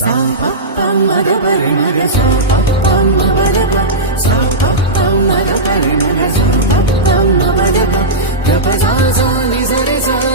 सा pa pa ma ga pa re ma ga sa pa pa ma pa ga pa sa pa pa ma ga pa re ma ga sa pa pa ma pa ga pa ga pa sa sa ni sa re sa